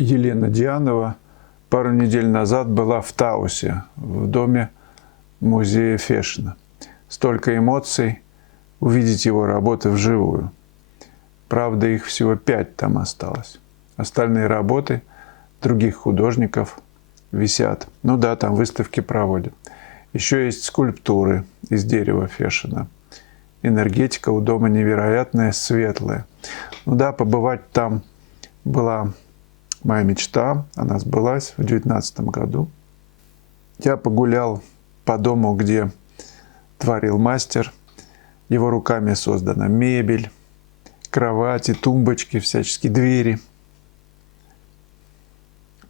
Елена Дианова пару недель назад была в Таусе, в доме музея Фешина. Столько эмоций увидеть его работы вживую. Правда, их всего 5 там осталось. Остальные работы других художников висят. Ну да, там выставки проводят. Еще есть скульптуры из дерева Фешина. Энергетика у дома невероятная, светлая. Ну да, побывать там была моя мечта. Она сбылась в 2019 году. Я погулял по дому, где творил мастер. Его руками создана мебель, кровати, тумбочки, всяческие двери.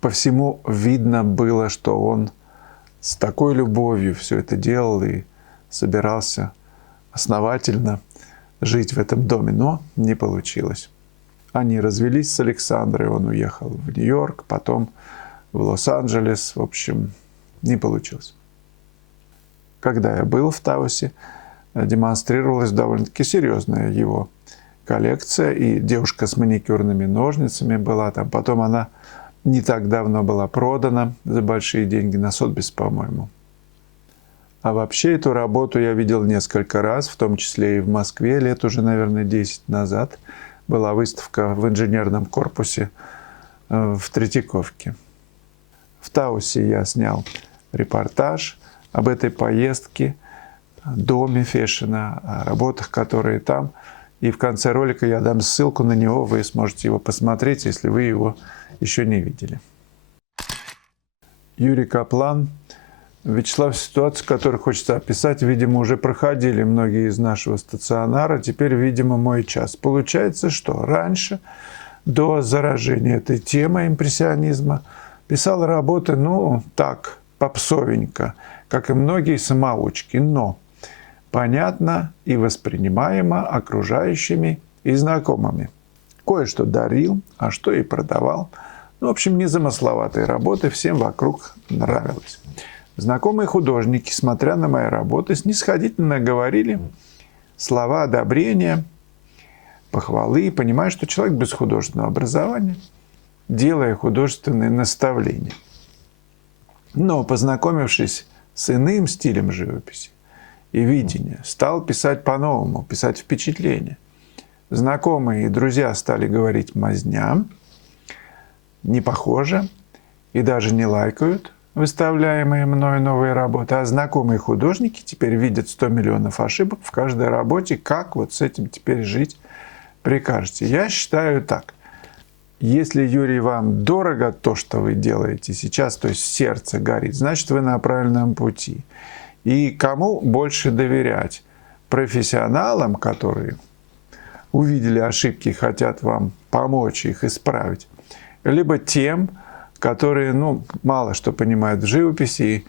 По всему видно было, что он с такой любовью все это делал и собирался основательно жить в этом доме, но не получилось. Они развелись с Александрой, он уехал в Нью-Йорк, потом в Лос-Анджелес, в общем, не получилось. Когда я был в Таусе, демонстрировалась довольно-таки серьезная его коллекция, и девушка с маникюрными ножницами была там. Потом она не так давно была продана за большие деньги на Сотбис, по-моему. А вообще эту работу я видел несколько раз, в том числе и в Москве, лет уже, наверное, 10 назад. Была выставка в инженерном корпусе в Третьяковке. В Таусе я снял репортаж об этой поездке, о доме Фешина, о работах, которые там. И в конце ролика я дам ссылку на него, вы сможете его посмотреть, если вы его еще не видели. Юрий Каплан. Вячеслав, ситуацию, которую хочется описать, видимо, уже проходили многие из нашего стационара. Теперь, видимо, мой час. Получается, что раньше, до заражения этой темой импрессионизма, писал работы, ну, так, попсовенько, как и многие самоучки, но понятно и воспринимаемо окружающими и знакомыми. Кое-что дарил, а что и продавал. Ну, в общем, незамысловатые работы всем вокруг нравилось. Знакомые художники, смотря на мои работы, снисходительно говорили слова одобрения, похвалы, понимая, что человек без художественного образования, делая художественные наставления. Но, познакомившись с иным стилем живописи и видения, стал писать по-новому, писать впечатления. Знакомые и друзья стали говорить «мазня», «не похоже» и даже не лайкают выставляемые мною новые работы, а знакомые художники теперь видят 100 миллионов ошибок в каждой работе. Как вот с этим теперь жить прикажете? Я считаю так. Если, Юрий, вам дорого то, что вы делаете сейчас, то есть сердце горит, значит, вы на правильном пути. И кому больше доверять? Профессионалам, которые увидели ошибки и хотят вам помочь их исправить, либо тем, которые, ну, мало что понимают в живописи и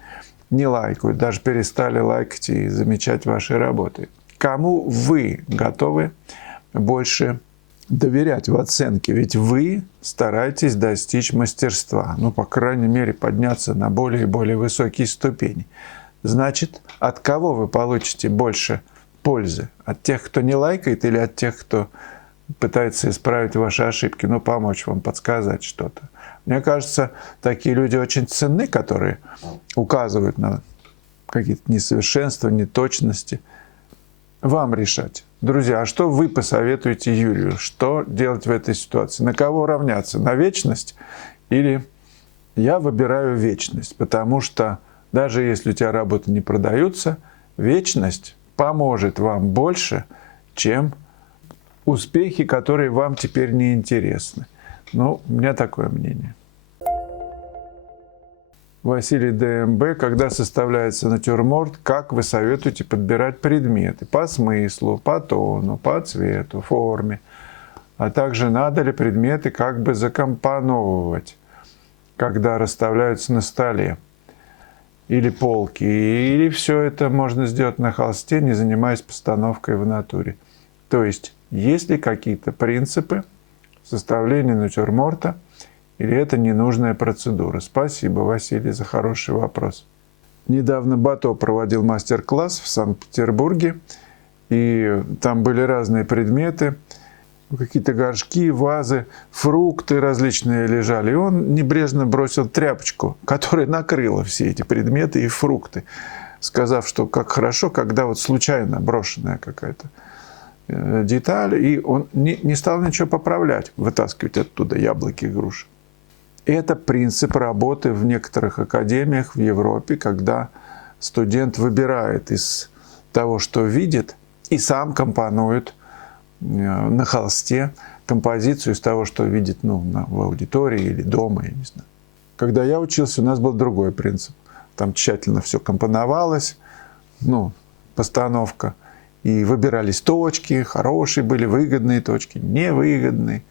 не лайкают, даже перестали лайкать и замечать ваши работы. Кому вы готовы больше доверять в оценке? Ведь вы стараетесь достичь мастерства, ну, по крайней мере, подняться на более и более высокие ступени. Значит, от кого вы получите больше пользы? От тех, кто не лайкает, или от тех, кто пытается исправить ваши ошибки, ну, помочь вам, подсказать что-то? Мне кажется, такие люди очень ценны, которые указывают на какие-то несовершенства, неточности. Вам решать. Друзья, а что вы посоветуете Юрию? Что делать в этой ситуации? На кого равняться? На вечность? Или я выбираю вечность? Потому что даже если у тебя работы не продаются, вечность поможет вам больше, чем успехи, которые вам теперь не интересны. Ну, у меня такое мнение. Василий ДМБ. Когда составляется натюрморт, как вы советуете подбирать предметы? По смыслу, по тону, по цвету, форме. А также надо ли предметы как бы закомпоновывать, когда расставляются на столе? Или полки? Или все это можно сделать на холсте, не занимаясь постановкой в натуре? То есть, есть ли какие-то принципы составления натюрморта, или это ненужная процедура? Спасибо, Василий, за хороший вопрос. Недавно Бато проводил мастер-класс в Санкт-Петербурге, и там были разные предметы. какие-то горшки, вазы, фрукты различные лежали. И он небрежно бросил тряпочку, которая накрыла все эти предметы и фрукты, сказав, что как хорошо, когда вот случайно брошенная какая-то деталь, и он не стал ничего поправлять, вытаскивать оттуда яблоки и груши. Это принцип работы в некоторых академиях в Европе, когда студент выбирает из того, что видит, и сам компонует на холсте композицию из того, что видит в аудитории или дома, я не знаю. Когда я учился, у нас был другой принцип. Там тщательно все компоновалось, постановка, и выбирались точки, хорошие были, выгодные точки, невыгодные.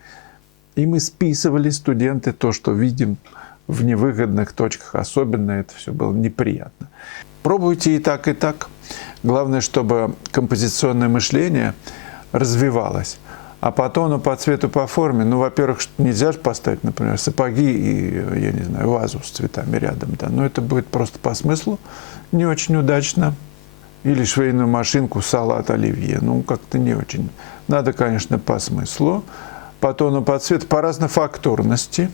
И мы списывали, студенты, то, что видим в невыгодных точках. Особенно это все было неприятно. Пробуйте и так, и так. Главное, чтобы композиционное мышление развивалось. А по тону, по цвету, по форме, во-первых, нельзя же поставить, например, сапоги и, я не знаю, вазу с цветами рядом. Да? Но это будет просто по смыслу не очень удачно. Или швейную машинку, салат оливье. Как-то не очень. Надо, конечно, по смыслу, по тону, по цвету, по разнофактурности,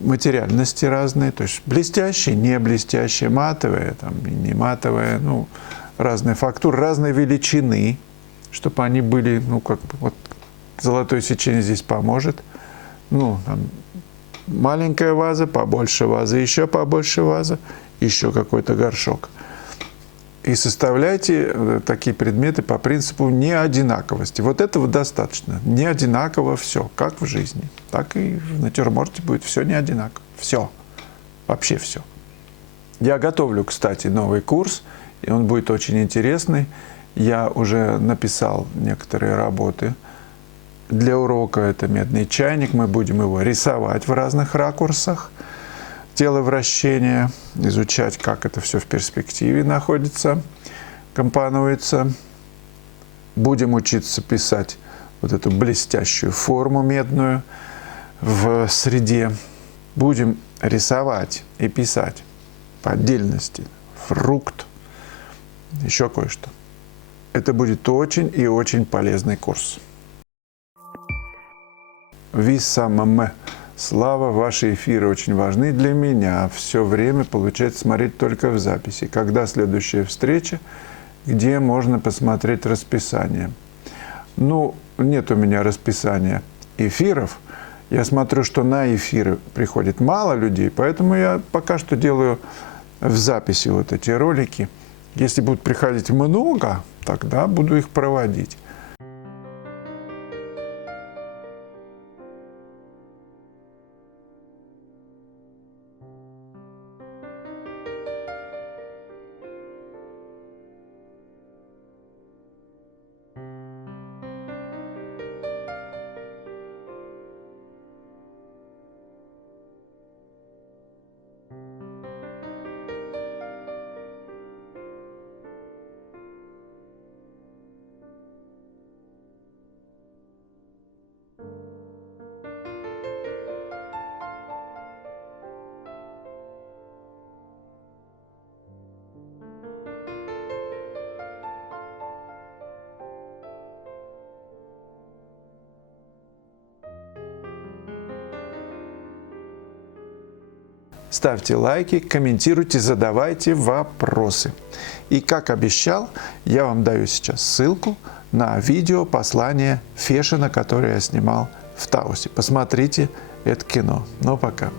материальности разные. То есть блестящие, не блестящие, матовые, не матовые, разные фактуры, разной величины, чтобы они были, золотое сечение здесь поможет. Маленькая ваза, побольше вазы, еще побольше ваза, еще какой-то горшок. И составляйте такие предметы по принципу неодинаковости. Вот этого достаточно. Не одинаково все, как в жизни. Так и в натюрморте будет все не одинаково. Все. Вообще все. Я готовлю, кстати, новый курс, и он будет очень интересный. Я уже написал некоторые работы для урока. Это медный чайник. Мы будем его рисовать в разных ракурсах. Теловращение, изучать, как это все в перспективе находится, компонуется. Будем учиться писать вот эту блестящую форму медную в среде. Будем рисовать и писать по отдельности фрукт, еще кое-что. Это будет очень и очень полезный курс. Висамаме. Слава, ваши эфиры очень важны для меня. Все время получается смотреть только в записи. Когда следующая встреча, где можно посмотреть расписание? Нет у меня расписания эфиров. Я смотрю, что на эфиры приходит мало людей, поэтому я пока что делаю в записи вот эти ролики. Если будут приходить много, тогда буду их проводить. Ставьте лайки, комментируйте, задавайте вопросы. И как обещал, я вам даю сейчас ссылку на видео послание Фешина, которое я снимал в Таусе. Посмотрите это кино. Пока.